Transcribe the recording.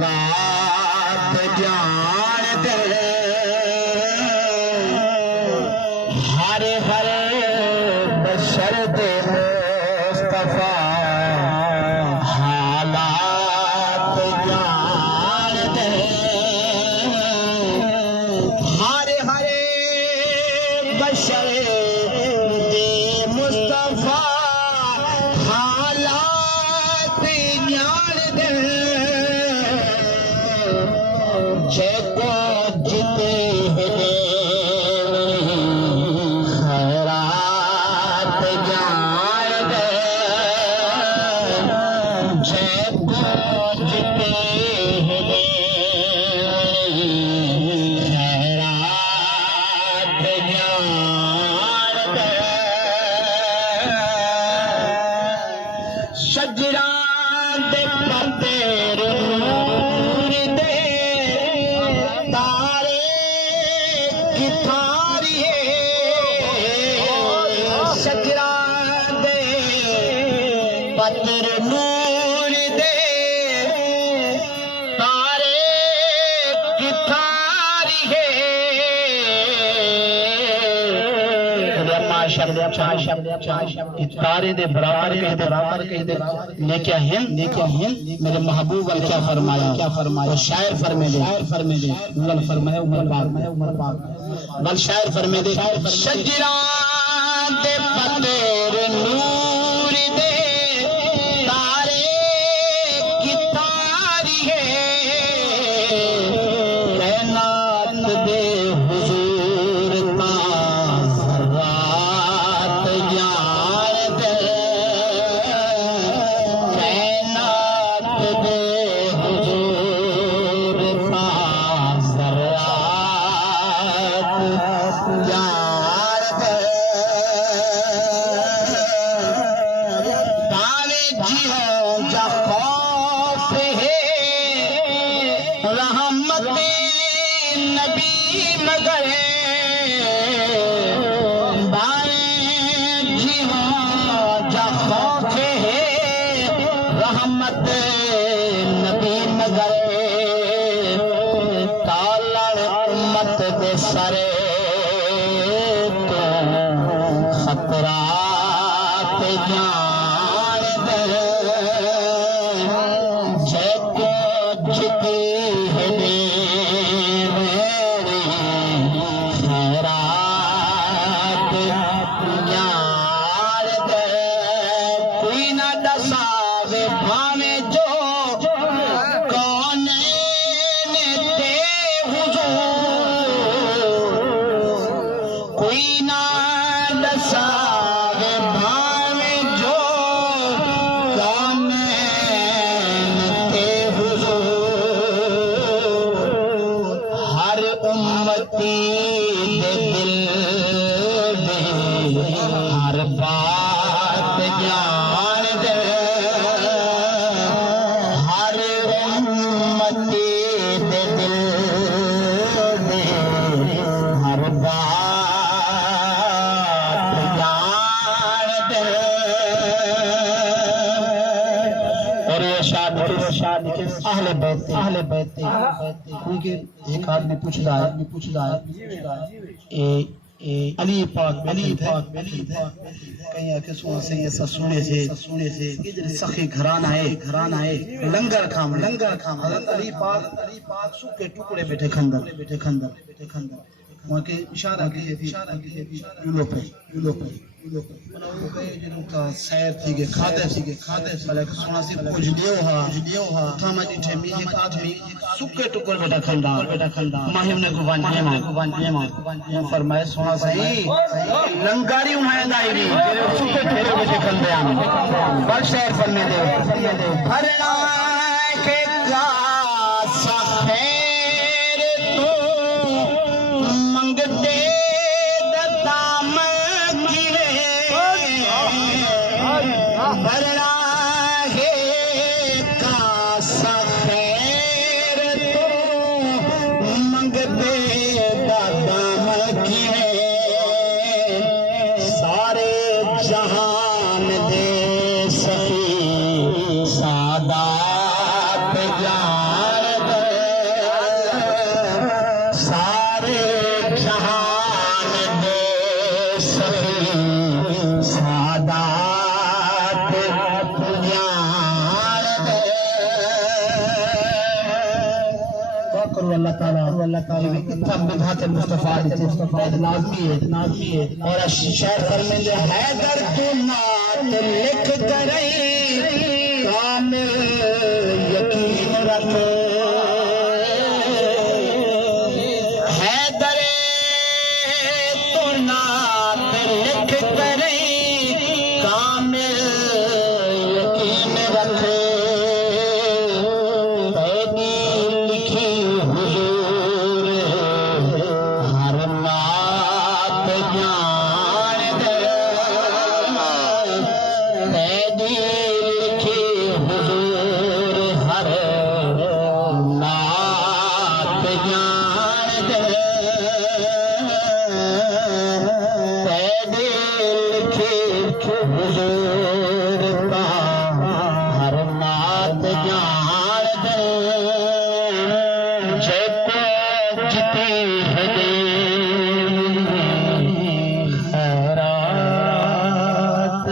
हालात जान दे हर हर बशर दे मुस्तफा हालात जान दे हर हर बशर दे मुस्तफा पत्र नूर दे तारे किथारी है तारे दे बराबर कह दे लेके हिंद मेरे महबूब ने क्या फरमाया शायर फरमे दे उमर फरमाया उमर पाक बल शायर फरमे दे शजरा दे पत्थर नूर दे तारे कितारी है कैनात दे हुजूर ता ज़र्रात यार दे कैनात दे हुजूर ता ज़र्रात यार दे तावे जियो जा खौफ है रहमत नबी मगर बाए जियो जा खौफ है रहमत नबी मगर कालड़ उम्मत दे सरे तो खतरात जान दे जको जिती है मेरी खैरात जान दे कोई ना दसावे भावे जो कौन ने दे हुजूर कोई ना दसावे भावे जो कौन ते हुजूर हर उम्मती दे दिल में हर बात और शायर लिखे अहले बैत क्योंकि एक आदमी पूछता है अली पाक कहीं आके सुने से इधर सखी घराना है लंगर खाम अली पाक सूखे टुकड़े बैठे खंदर वहाँ के इशारा किए सैर थी के खाते भले सोना से कुछ दियो हा थामा जी ठे मी एक आदमी सुके टुकड़ बेटा खंदा माहिम ने को बांध फरमाए सोना सही लंगारी उन्हाए दाई भी सुके ठेरे बेटे खंदे आम बल शहर फरने दे हरना के का सफेर तो मंगते दाम भरना है का सफेर तो मंगते दाम की सारे जहान दे सही सादात जान दे सारे जहान दे सही सादात अल्लाह ताला इतना बिधात मुस्तफा लाज़मी है और शायर फरमाते हैदर तू नात लिख करई कामिल यकीन रख हैदर तू नात लिख करई कामिल यकीन रख खैरात